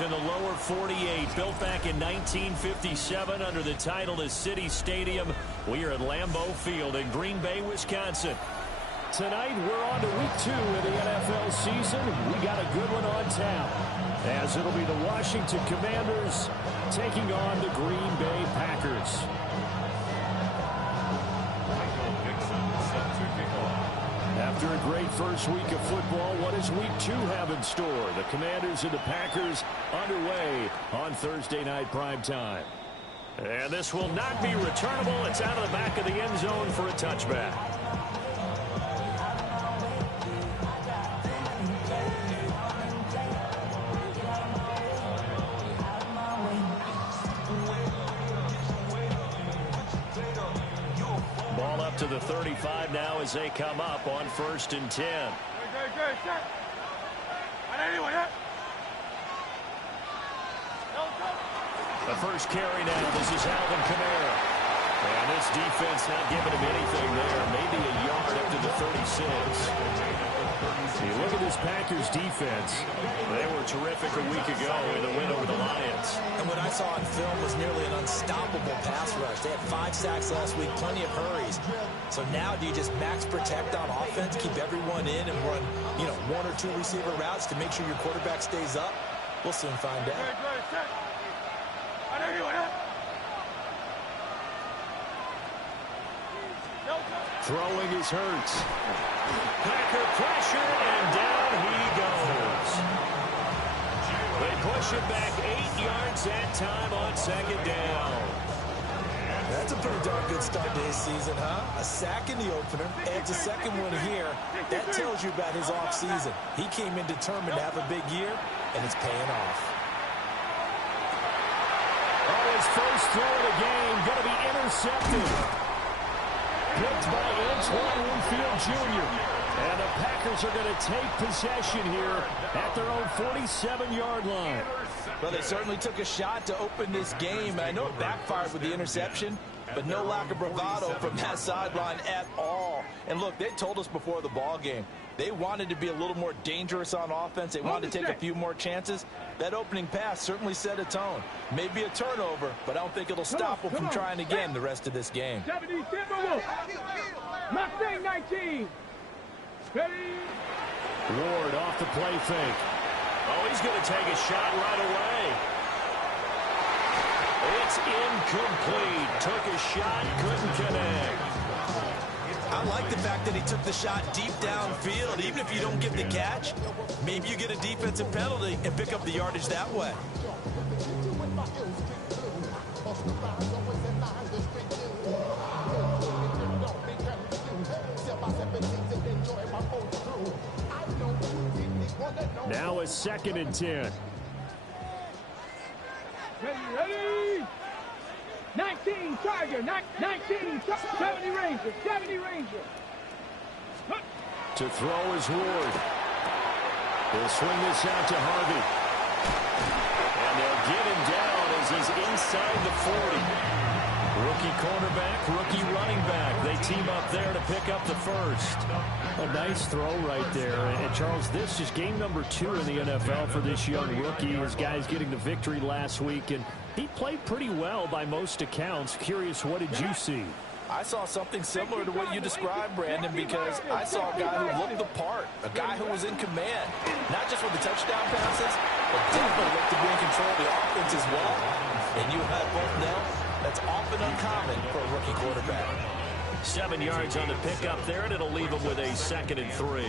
In the lower 48, built back in 1957 under the title of City Stadium. We are at Lambeau Field in Green Bay, Wisconsin. Tonight, we're on to week 2 of the NFL season. We got a good one on tap, as it'll be the Washington Commanders taking on the Green Bay Packers. After a great first week of football, what does week 2 have in store? The Commanders and the Packers underway on Thursday night primetime. And this will not be returnable. It's out of the back of the end zone for a touchback. Ball up to the 35 now as they come up on 1st and 10. The first carry now. This is Alvin Kamara. And this defense not giving him anything there. Maybe a yard up to the 36. You look at this Packers defense. They were terrific a week ago in the win over the Lions. And what I saw on film was nearly an unstoppable pass rush. They had 5 sacks last week, plenty of hurries. So now do you just max protect on offense, keep everyone in, and run, 1 or 2 receiver routes to make sure your quarterback stays up? We'll soon find out. Throwing is Hurts. Packer pressure, and down he goes. They push it back 8 yards that time on 2nd down. That's a pretty darn good start to his season, huh? A sack in the opener, adds a second one here. That tells you about his offseason. He came in determined to have a big year, and it's paying off. Oh, his first throw of the game going to be intercepted. Picked by Antoine Winfield Jr. And the Packers are going to take possession here at their own 47-yard line. Well, they certainly took a shot to open this game. I know it backfired with the interception, but no lack of bravado from that sideline at all. And look, they told us before the ball game, they wanted to be a little more dangerous on offense. They wanted to take a few more chances. That opening pass certainly set a tone. Maybe a turnover, but I don't think it'll stop them from trying again the rest of this game. Mustang 19. Ready? Ward off the play fake. Oh, he's going to take a shot right away. It's incomplete. Took a shot, couldn't connect. I like the fact that he took the shot deep downfield. Even if you don't get the catch, maybe you get a defensive penalty and pick up the yardage that way. Now a 2nd and 10. Ready? 19 Tiger, 19 70 Ranger, 70 Ranger. To throw is Ward. He'll swing this out to Harvey. And they'll get him down as he's inside the 40. Rookie cornerback, rookie running back. They team up there to pick up the first. A nice throw right there. And Charles, this is game number 2 in the NFL for this young rookie. His guys getting the victory last week, and he played pretty well by most accounts. Curious, what did you see? I saw something similar to what you described, Brandon, because I saw a guy who looked the part, a guy who was in command, not just with the touchdown passes, but definitely looked to be in control of the offense as well. And you and I both know that's often uncommon for a rookie quarterback. 7 yards on the pickup there, and it'll leave him with a 2nd and 3.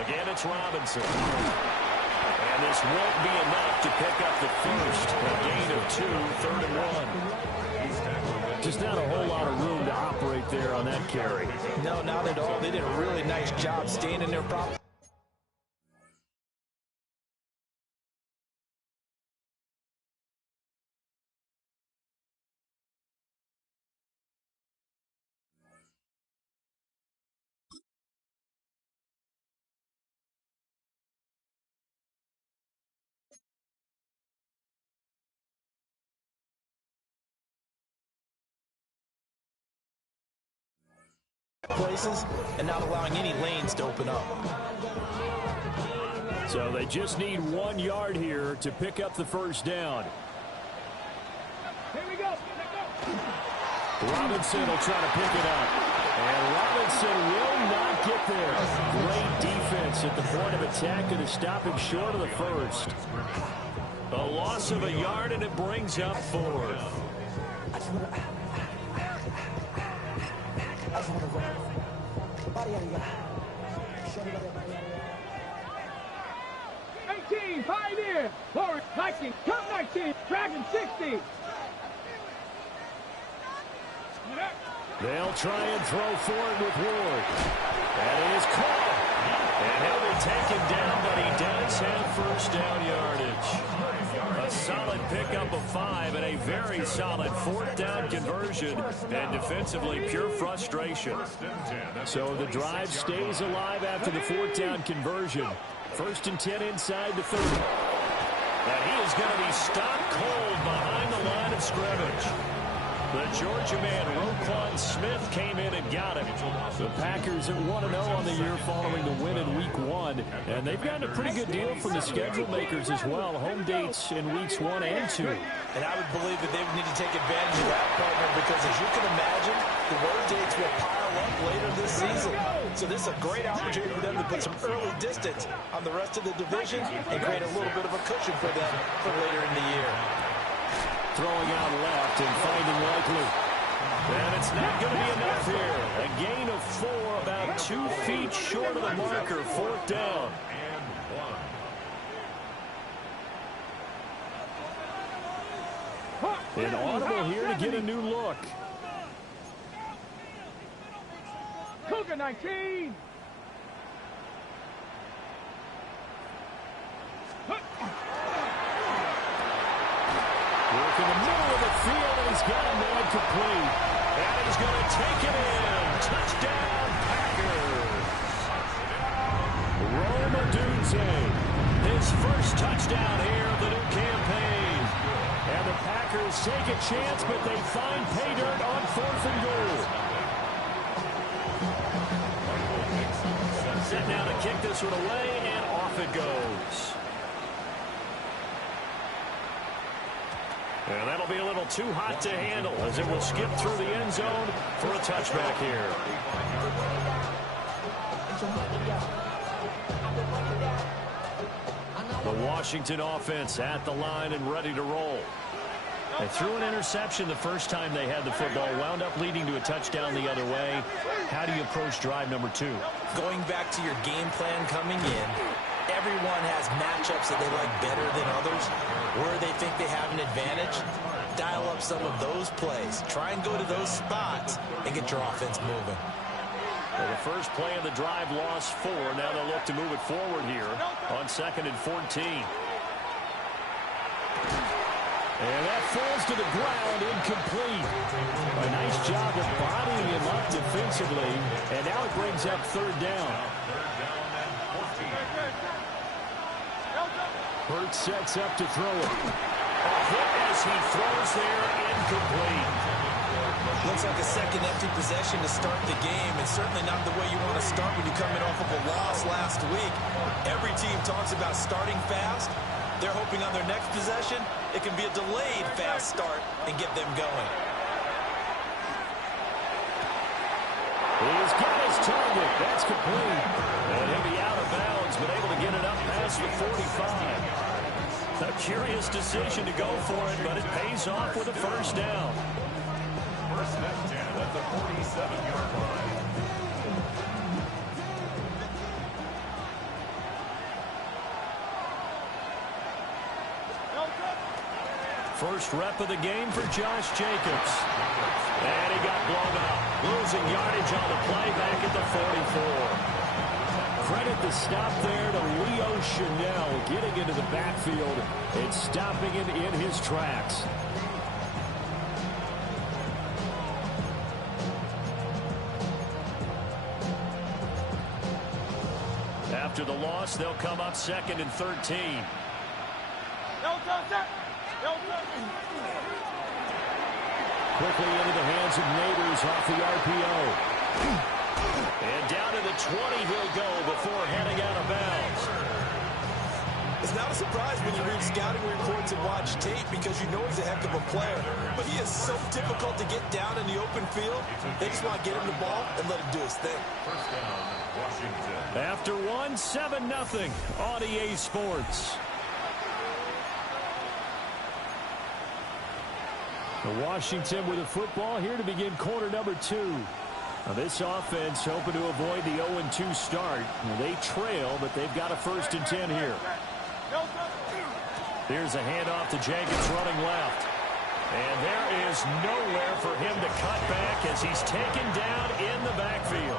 Again, it's Robinson. And this won't be enough to pick up the first. A gain of 2, 3rd and 1. Just not a whole lot of room to operate there on that carry. No, not at all. They did a really nice job staying in their proper places and not allowing any lanes to open up. So they just need 1 yard here to pick up the first down. Here we go. Robinson will try to pick it up. And Robinson will not get there. Great defense at the point of attack to stop him short of the first. A loss of a yard, and it brings up 4th. 18, Pioneer. Forward, 19, come 19, Dragon 60. They'll try and throw forward with Ward. That is caught. And he'll be taken down, but he does have first down yardage. A solid pickup of 5 and a very solid 4th down conversion. And defensively, pure frustration. So the drive stays alive after the 4th down conversion. 1st and 10 inside the 30. And he is going to be stopped cold behind the line of scrimmage. The Georgia man, Roquan Smith, came in and got him. The Packers at 1-0 on the year following the win in Week 1. And they've gotten a pretty good deal from the schedule makers as well. Home dates in Weeks 1 and 2. And I would believe that they would need to take advantage of that, partner, because as you can imagine, the road dates will pile up later this season. So this is a great opportunity for them to put some early distance on the rest of the division and create a little bit of a cushion for them for later in the year. Throwing out left and finding Likely. And it's not going to be enough here. A gain of 4, about 2 feet short of the marker. 4th down. An audible here to get a new look. Cougar 19. Work in the middle of the field, and he's got a man complete. And he's going to take it in. Touchdown, Packers. Rome Odunze, his first touchdown here of the new campaign. And the Packers take a chance, but they find pay dirt on 4th and goal. Set now to kick this one away, and off it goes. And that'll be a little too hot to handle as it will skip through the end zone for a touchback here. The Washington offense at the line and ready to roll. They threw an interception the first time they had the football, wound up leading to a touchdown the other way. How do you approach drive number 2? Going back to your game plan coming in, everyone has matchups that they like better than others. Where they think they have an advantage, dial up some of those plays. Try and go to those spots and get your offense moving. Well, the first play of the drive lost 4. Now they'll look to move it forward here on 2nd and 14. And that falls to the ground, incomplete. A nice job of bodying him up defensively. And now it brings up 3rd down. Hurts sets up to throw it. A hit as he throws there, incomplete. Looks like a second empty possession to start the game, and certainly not the way you want to start when you're coming off of a loss last week. Every team talks about starting fast. They're hoping on their next possession, it can be a delayed fast start and get them going. He's got his target. That's complete. And he'll be out of bounds, but able to get it up past the 45. A curious decision to go for it, but it pays off with a first down. First and 10 at the 47-yard line. First rep of the game for Josh Jacobs. And he got blown up. Losing yardage on the play back at the 44. Credit the stop there to Leo Chanel getting into the backfield and stopping him in his tracks. After the loss, they'll come up 2nd and 13. Quickly into the hands of Neighbors off the RPO. And down to the 20 he'll go before heading out of bounds. It's not a surprise when you read scouting reports and watch tape because you know he's a heck of a player. But he is so difficult to get down in the open field. They just want to get him the ball and let him do his thing. First down, Washington. After 7-0 on EA Sports. Washington with the football here to begin quarter number 2. Now this offense hoping to avoid the 0-2 start. They trail, but they've got a 1st and 10 here. Here's a handoff to Jenkins running left. And there is nowhere for him to cut back as he's taken down in the backfield.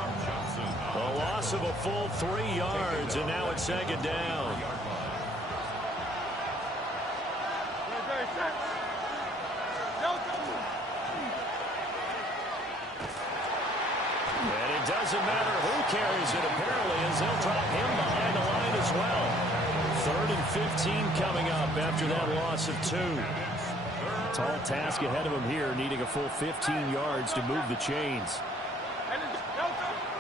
A loss of a full 3 yards, and now it's 2nd down. And it doesn't matter who carries it, apparently, as they'll drop him behind the line as well. 3rd and 15 coming up after that loss of 2. Tall task ahead of him here, needing a full 15 yards to move the chains.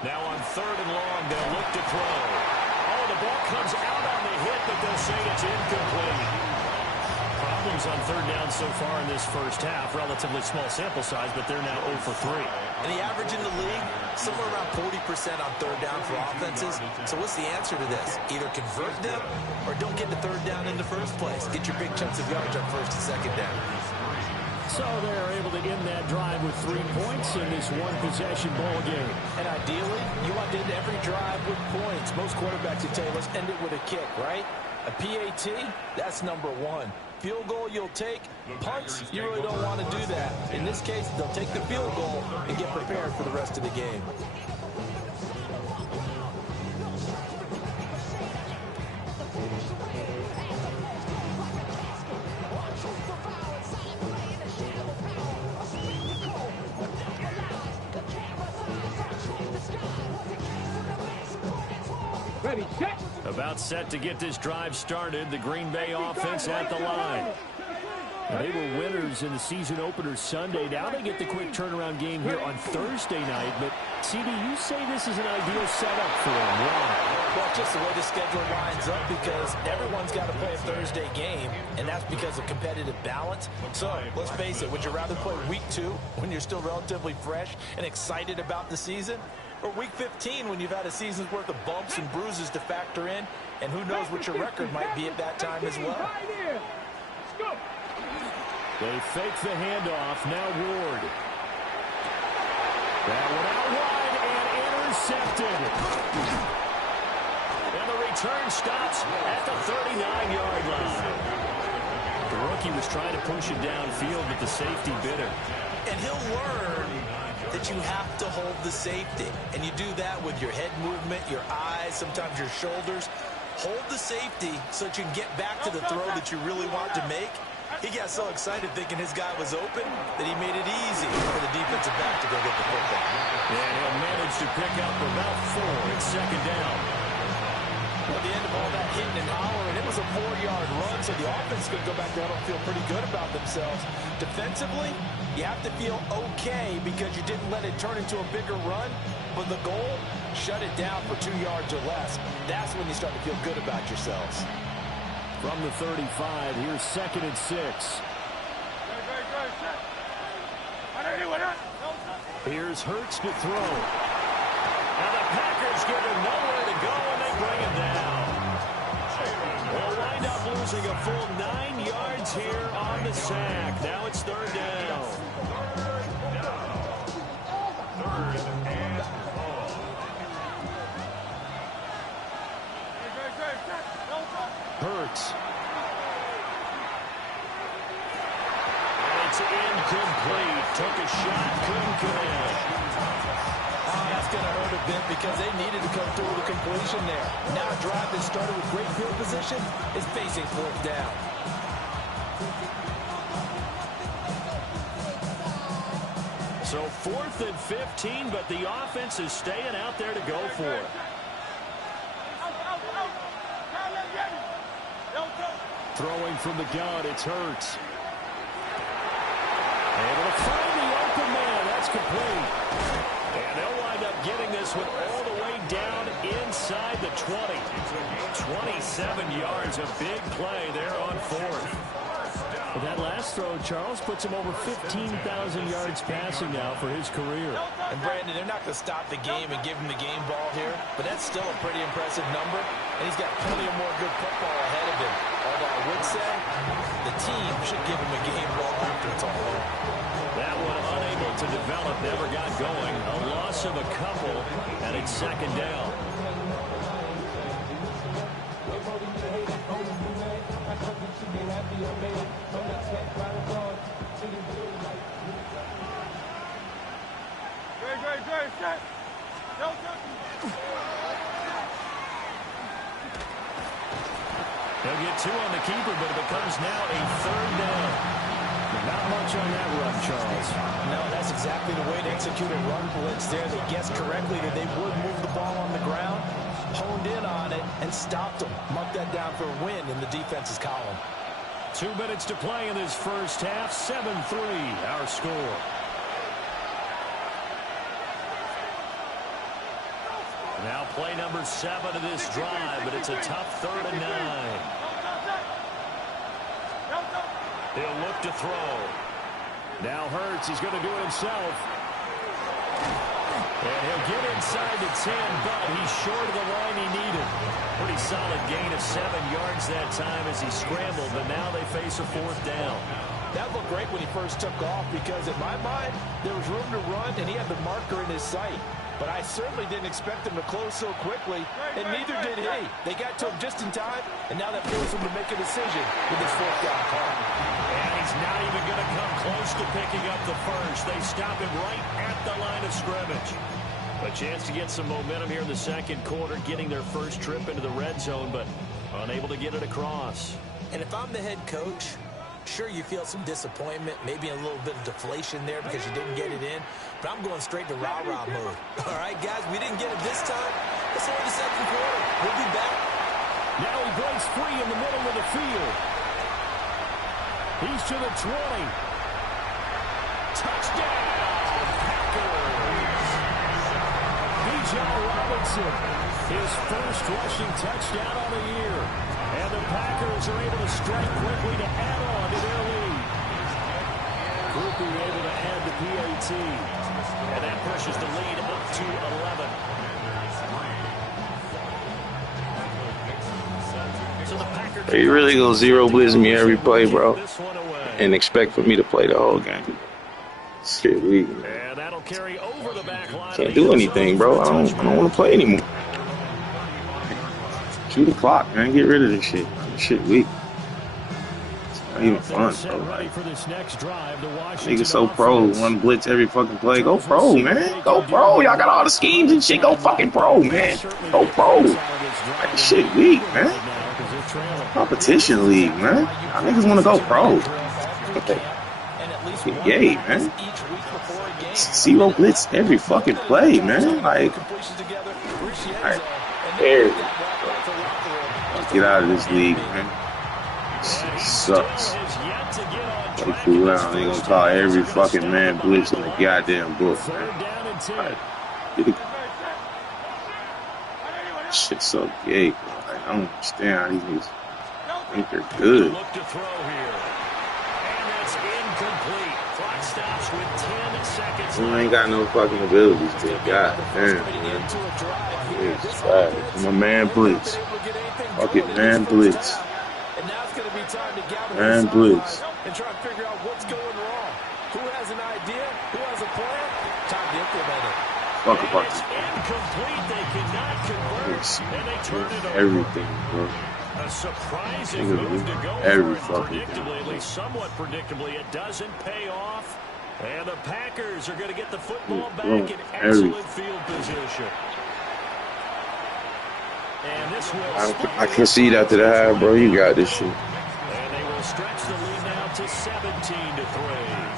Now on 3rd and long, they'll look to throw. Oh, the ball comes out on the hit, but they'll say it's incomplete. Problems on 3rd down so far in this first half. Relatively small sample size, but they're now 0 for 3. And the average in the league, somewhere around 40% on 3rd down for offenses. So what's the answer to this? Either convert them or don't get the 3rd down in the first place. Get your big chunks of yards on 1st and 2nd down. So they're able to end that drive with 3 points in this one-possession ball game. And ideally, you want to end every drive with points. Most quarterbacks would tell you, let's end it with a kick, right? A PAT, that's number 1. Field goal you'll take. Punts, you really don't want to do that. In this case, they'll take the field goal and get prepared for the rest of the game. Ready, set. About set to get this drive started. The Green Bay offense at the line. They were winners in the season opener Sunday. Now they get the quick turnaround game here on Thursday night. But, CD, you say this is an ideal setup for them. Why? Well, just the way the schedule lines up because everyone's got to play a Thursday game, and that's because of competitive balance. So, let's face it, would you rather play week 2 when you're still relatively fresh and excited about the season? Or week 15 when you've had a season's worth of bumps and bruises to factor in, and who knows what your record might be at that time as well. They fake the handoff. Now Ward. That one out wide and intercepted. And the return stops at the 39-yard line. The rookie was trying to push it downfield, but the safety bit him. And he'll learn that you have to hold the safety. And you do that with your head movement, your eyes, sometimes your shoulders. Hold the safety so that you can get back to the throw that you really want to make. He got so excited thinking his guy was open that he made it easy for the defensive back to go get the football. And he'll manage to pick up about 4. It's 2nd down. At the end of all that hitting and hollering, it was a 4-yard run, so the offense is going to go back there and feel pretty good about themselves. Defensively, you have to feel okay because you didn't let it turn into a bigger run, but the goal, shut it down for 2 yards or less. That's when you start to feel good about yourselves. From the 35, here's 2nd and 6. Here's Hurts to throw. And the Packers give him nowhere to go, and they bring him down. They'll wind up losing a full 9 yards here on the sack. Now it's 3rd down. Hurts. And it's incomplete. Took a shot, couldn't connect. Oh, that's going to hurt a bit because they needed to come through with a completion there. Now a drive that started with great field position is facing 4th down. So 4th and 15, but the offense is staying out there to go for it. Throwing from the gun, it's Hurts. Able to find the open man. That's complete. And they'll wind up getting this one all the way down inside the 20. 27 yards, a big play there on fourth. But that last throw, Charles, puts him over 15,000 yards passing now for his career. And, Brandon, they're not going to stop the game and give him the game ball here, but that's still a pretty impressive number, and he's got plenty of more good football ahead of him. Although I would say the team should give him a game ball after it's all over. That one unable to develop, never got going. A loss of a couple, and it's second down. They'll get two on the keeper, but it becomes now a third down. Not much on that run, Charles. No, that's exactly the way to execute a run blitz there. They guessed correctly that they would move the ball on the ground, honed in on it, and stopped them. Mark that down for a win in the defense's column. 2 minutes to play in this first half. 7-3, our score. Now play number 7 of this drive, but it's a tough 3rd and 9. He'll look to throw. Now Hurts, he's going to do it himself. And he'll get inside the 10, but he's short of the line he needed. Pretty solid gain of 7 yards that time as he scrambled, but now they face a 4th down. That looked great when he first took off because, in my mind, there was room to run, and he had the marker in his sight. But I certainly didn't expect him to close so quickly, and neither did he. They got to him just in time, and now that forces him to make a decision with his 4th down call. And he's not even going to come close to picking up the first. They stop him right at the line of scrimmage. A chance to get some momentum here in the second quarter, getting their first trip into the red zone, but unable to get it across. And if I'm the head coach, sure, you feel some disappointment, maybe a little bit of deflation there because you didn't get it in, but I'm going straight to rah-rah mode. All right, guys, we didn't get it this time. It's only the second quarter. We'll be back. Now he breaks free in the middle of the field. He's to the 20. Touchdown, Packers. Bijan Robinson, his first rushing touchdown of the year. And the Packers are able to strike quickly to add on to their lead. Groupie able to add the PAT. And that pushes the lead up to 11. So the Packers, You really gonna zero blitz me every play, bro, and expect for me to play the whole game? Shit, we can't do anything, bro. I don't want to play anymore. Shoot the clock, man. Get rid of this shit. This shit weak. It's not even fun, bro. Like, niggas so pro, run blitz every fucking play. Go pro, man. Go pro. Y'all got all the schemes and shit. Go fucking pro, man. Go pro. Like, this shit weak, man. Competition league, man. Y'all niggas want to go pro. Yay, man. Zero blitz every fucking play, man. Like, alright, there. Get out of this league, man. Shit sucks. Play cool down. They gonna call every fucking man blitz in the goddamn book, man. Alright. Shit so gay, bro. Like, I don't understand how these niggas think they're good. We ain't got no fucking abilities, dude. God damn, man. I'm a man blitz. Fuck it, man blitz. Man blitz. And try to figure out what's going wrong. Who has an idea? Who has a plan? Time to implement it. Fuck about this. Everything, bro. A surprising move to go every for it. fucking Predictably, at thing. least somewhat predictably, it doesn't pay off. And the Packers are going to get the football back in excellent field position. And this will I concede after the half, bro. You got this shit. And they will stretch the lead now to 17-3.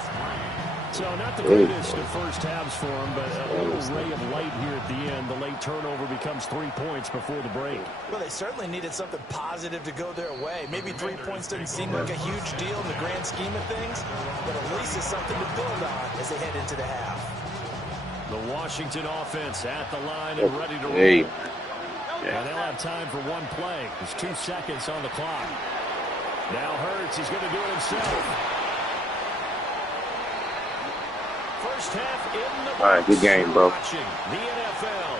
So not the greatest of first halves for him, but a little ray of light here at the end. The late turnover becomes 3 points before the break. Well, they certainly needed something positive to go their way. Maybe 3 points doesn't seem like a huge deal in the grand scheme of things, but at least it's something to build on as they head into the half. The Washington offense at the line and ready to roll. Hey. And they'll have time for one play. There's 2 seconds on the clock. Now Hurts, he's going to do it himself. First half in the box. All right, good game, bro. Watching the NFL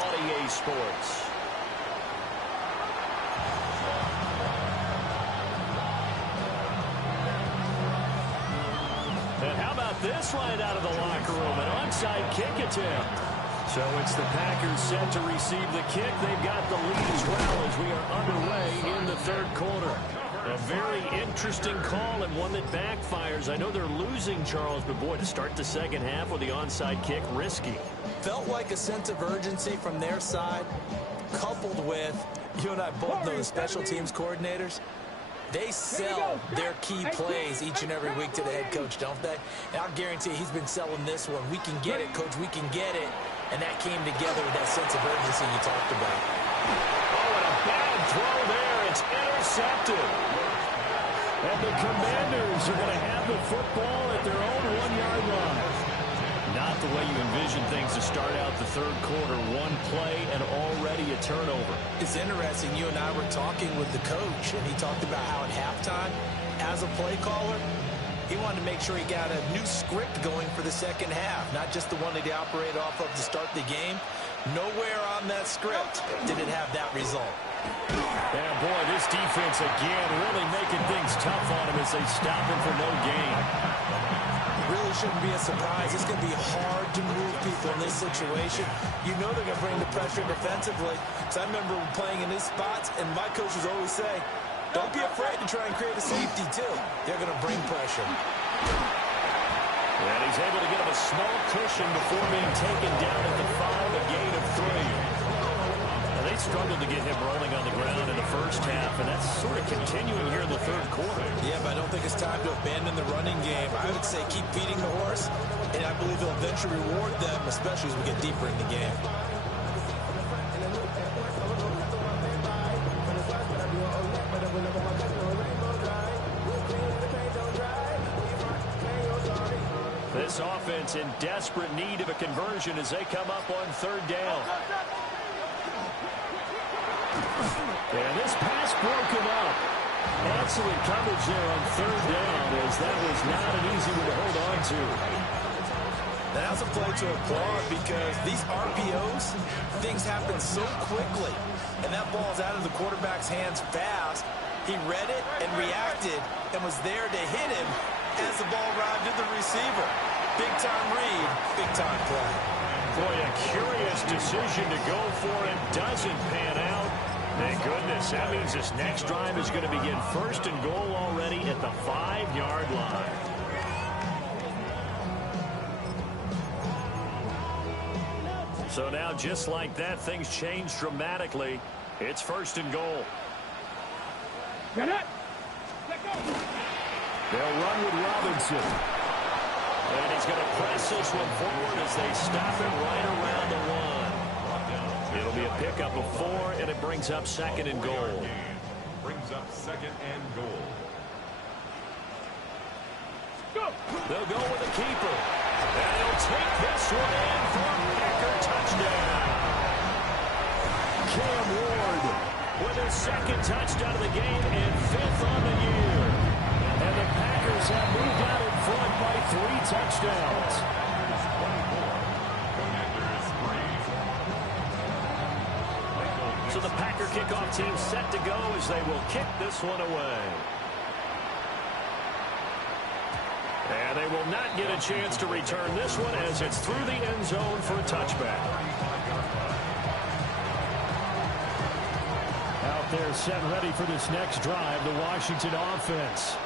on EA Sports. And how about this right out of the locker room? An onside kick attempt. So it's the Packers set to receive the kick. They've got the lead as well as we are underway in the third quarter. A very interesting call and one that backfires. I know they're losing, Charles, but boy, to start the second half with the onside kick, risky. Felt like a sense of urgency from their side, coupled with, you and I both know the special teams coordinators. They sell their key plays each and every week to the head coach, don't they? And I'll guarantee he's been selling this one. We can get it, coach, we can get it. And that came together with that sense of urgency you talked about. Oh, and a bad throw there. It's intercepted. And the Commanders are going to have the football at their own 1-yard line. Not the way you envision things to start out the third quarter. One play and already a turnover. It's interesting. You and I were talking with the coach, and he talked about how at halftime, as a play caller, he wanted to make sure he got a new script going for the second half, not just the one that he operated off of to start the game. Nowhere on that script did it have that result. And boy, this defense again really making things tough on him as they stop him for no gain. Really shouldn't be a surprise. It's going to be hard to move people in this situation. You know they're going to bring the pressure defensively. So I remember playing in these spots, and my coaches always say, don't be afraid to try and create a safety, too. They're going to bring pressure. And he's able to get him a small cushion before being taken down at the 5, a gain of 3. Now, they struggled to get him rolling on the ground in the first half, and that's sort of continuing here in the third quarter. Yeah, but I don't think it's time to abandon the running game. I would say keep feeding the horse, and I believe he'll eventually reward them, especially as we get deeper in the game. This offense in desperate need of a conversion as they come up on third down. And this pass broken up. Excellent coverage there on third down as that was not an easy one to hold on to. That's a play to applaud because these RPOs, things happen so quickly. And that ball's out of the quarterback's hands fast. He read it and reacted and was there to hit him as the ball arrived at the receiver. Big-time read, big-time play. Boy, a curious decision to go for it. Doesn't pan out. Thank goodness. That means this next drive is going to begin first and goal already at the 5-yard line. So now, just like that, things change dramatically. It's first and goal. Get it. Let go. They'll run with Robinson. And he's going to press this one forward as they stop him right around the 1. It'll be a pickup of 4, and it brings up second and goal. Brings up second and goal. Go. They'll go with the keeper. And he'll take this one in for a Packer touchdown. Cam Ward with his second touchdown of the game and 5th on the year. And the Packers have moved out in front by 3 touchdowns. So the Packer kickoff team set to go as they will kick this one away. And they will not get a chance to return this one as it's through the end zone for a touchback. Out there set ready for this next drive, the Washington offense.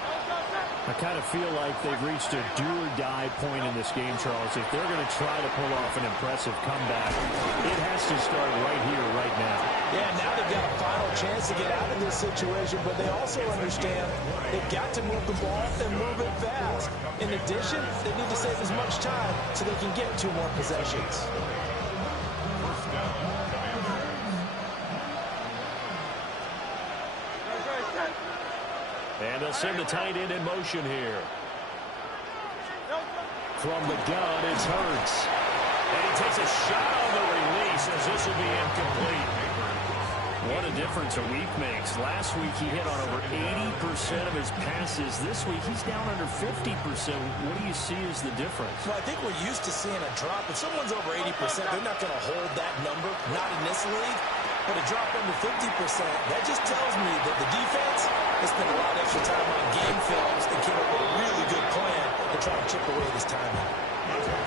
I kind of feel like they've reached a do-or-die point in this game, Charles. If they're going to try to pull off an impressive comeback, it has to start right here, right now. Yeah, now they've got a final chance to get out of this situation, but they also understand they've got to move the ball and move it fast. In addition, they need to save as much time so they can get 2 more possessions. And they'll send the tight end in motion here. From the gun, it's Hurts. And he takes a shot on the release as this will be incomplete. What a difference a week makes. Last week he hit on over 80% of his passes. This week he's down under 50%. What do you see as the difference? Well, I think we're used to seeing a drop. If someone's over 80%, they're not going to hold that number, not in this league. But a drop under 50%, that just tells me that the defense has spent a lot of extra time on game films and came up with a really good plan to try and chip away this timing.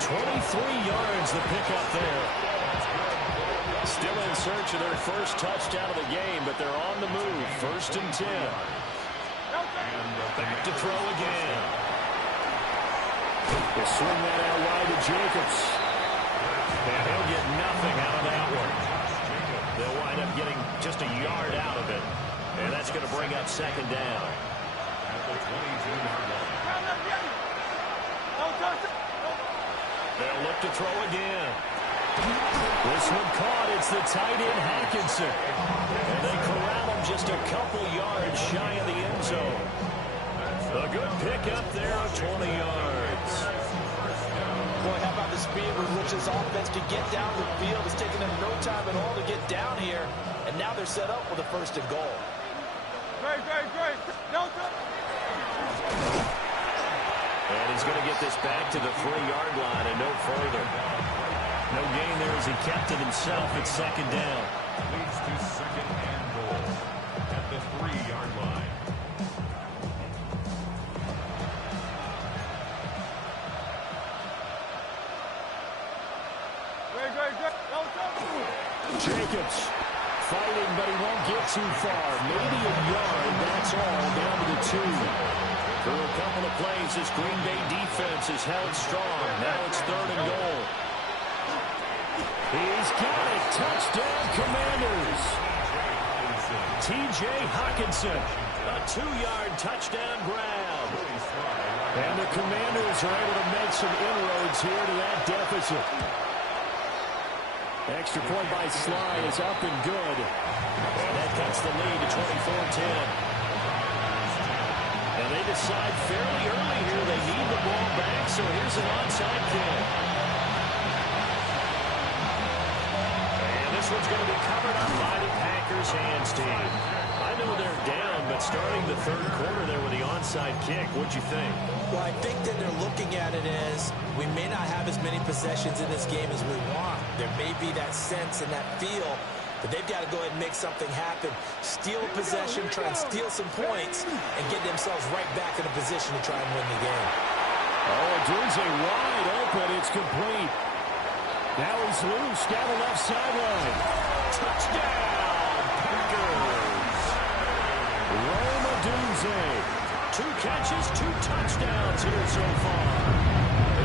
23 yards the pickup there. Still in search of their first touchdown of the game, but they're on the move. 1st and 10. Back to throw again. They'll swing that out wide to Jacobs. And he'll get nothing out of that one. They'll wind up getting just a yard out of it. And that's going to bring up 2nd down. They'll look to throw again. This one caught. It's the tight end, Hackinson. And they corral him just a couple yards shy of the end zone. A good pickup there of 20 yards. Boy, how about the speed with which this offense can get down the field? It's taken them no time at all to get down here. And now they're set up with a 1st and goal. Great. And he's going to get this back to the 3-yard line and no further. No gain there as he kept it himself at 2nd down. Leads to 2nd and goal at the 3-yard line. Jacobs fighting, but he won't get too far. Maybe a yard, that's all, down to the 2. Through a couple of plays, this Green Bay defense is held strong. Now it's 3rd and goal. He's got it. Touchdown, Commanders. T.J. Hockenson, a 2-yard touchdown grab. And the Commanders are able to make some inroads here to that deficit. Extra point by Sly is up and good. And that cuts the lead to 24-10. And they decide fairly early here they need the ball back, so here's an onside kick. And this one's going to be covered up by the Packers hands team. I know they're down, but starting the 3rd quarter there with the onside kick, what'd you think? Well, I think that they're looking at it as we may not have as many possessions in this game as we want. There may be that sense and that feel, but they've got to go ahead and make something happen. Steal possession, try and steal some points, and get themselves right back in a position to try and win the game. Oh, Dunze wide open. It's complete. Now he's loose down the left sideline. Touchdown, Packers. Roma Dunze. 2 catches, 2 touchdowns here so far.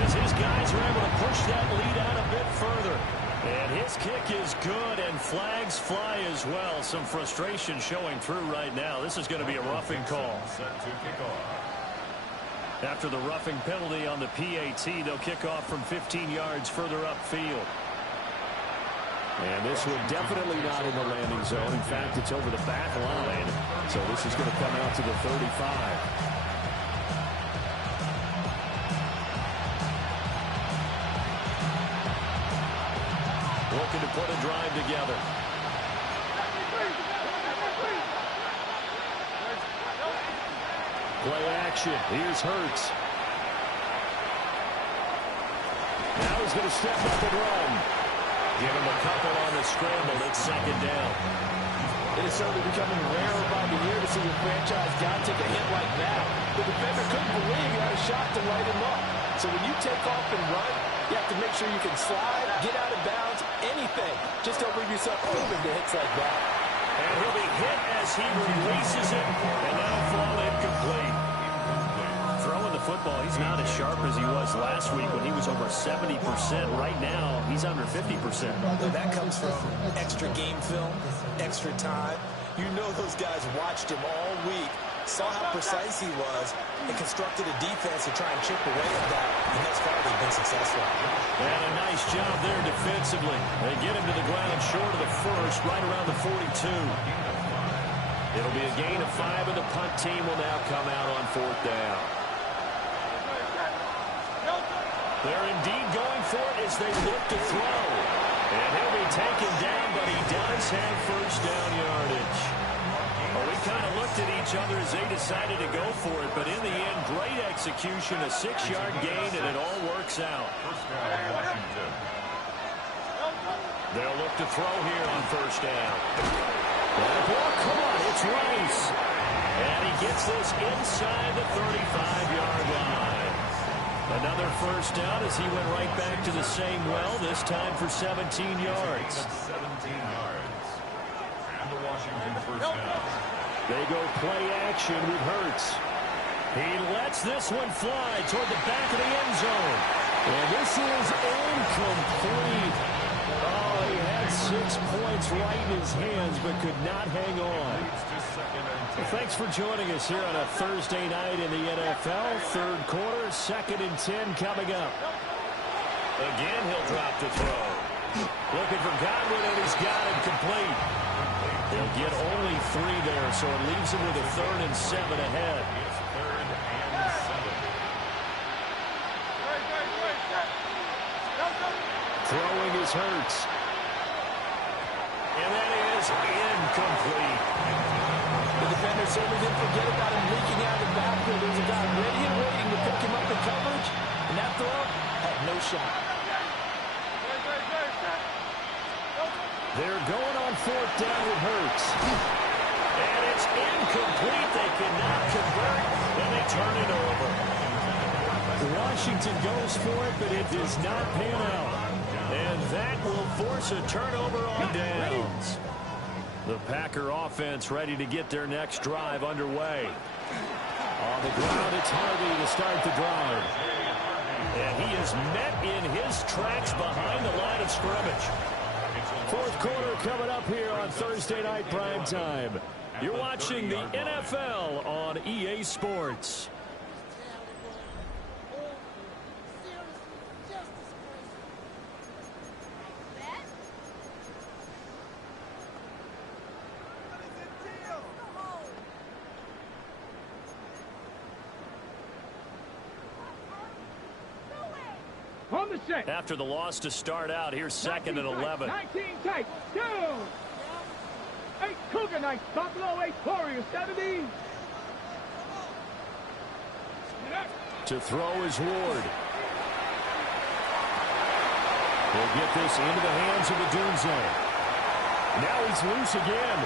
As his guys are able to push that lead out a bit further. And his kick is good, and flags fly as well. Some frustration showing through right now. This is going to be a roughing call. Set to kick off. After the roughing penalty on the PAT, they'll kick off from 15 yards further upfield. And this one definitely not in the landing zone. In fact, it's over the back line. So this is going to come out to the 35. Looking to put a drive together. Play action. Here's Hurts. Now he's going to step up and run. Give him a couple on the scramble. It's 2nd down. It is certainly becoming rarer by the year to see a franchise guy take a hit like that. The defender couldn't believe he had a shot to light him up. So when you take off and run, you have to make sure you can slide, get out of bounds, anything. Just don't leave yourself open to hits like that. And he'll be hit as he releases it, and that'll fall incomplete. Throwing the football, he's not as sharp as he was last week when he was over 70%. Right now, he's under 50%. That comes from extra game film, extra time. You know those guys watched him all week, saw how precise he was, and constructed a defense to try and chip away at that, and thus far they've been successful. And a nice job there defensively. They get him to the ground short of the first, right around the 42. It'll be a gain of 5, and the punt team will now come out on 4th down. They're indeed going for it as they look to throw. And he'll be taken down, but he does have first down yardage. Well, we kind of looked at each other as they decided to go for it, but in the end, great execution, a 6-yard gain, and it all works out. First down, Washington. They'll look to throw here on first down. That ball caught. It's Rice. And he gets this inside the 35-yard line. Another first down as he went right back to the same well, this time for 17 yards. 17 yards. And the Washington first down. They go play action with Hurts. He lets this one fly toward the back of the end zone. And this is incomplete. Oh, he had 6 points right in his hands, but could not hang on. Well, thanks for joining us here on a Thursday night in the NFL. Third quarter, 2nd and 10 coming up. Again, he'll drop to throw. Looking for Godwin, and he's got it complete. They'll get only 3 there, so it leaves him with a 3rd and 7 ahead. It's 3rd and 7. Throwing is Hurts. And that is incomplete. The defender certainly didn't forget about him leaking out of the backfield. There's a guy ready and waiting to pick him up in coverage, and that throw had no shot. They're going on 4th down with Hurts. And it's incomplete. They cannot convert, and they turn it over. Washington goes for it, but it does not pan out. And that will force a turnover on downs. The Packer offense ready to get their next drive underway. On the ground, it's Harvey to start the drive. And he is met in his tracks behind the line of scrimmage. 4th quarter coming up here on Thursday Night Primetime. You're watching the NFL on EA Sports. On the set. After the loss to start out, here's 2nd and 11. 19 tight. Down. 8 Cougar Knights. Buffalo 8 Warriors 70. To throw is Ward. He'll get this into the hands of Odunze. Now he's loose again.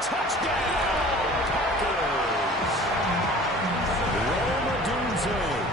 Touchdown, Packers! Rome Odunze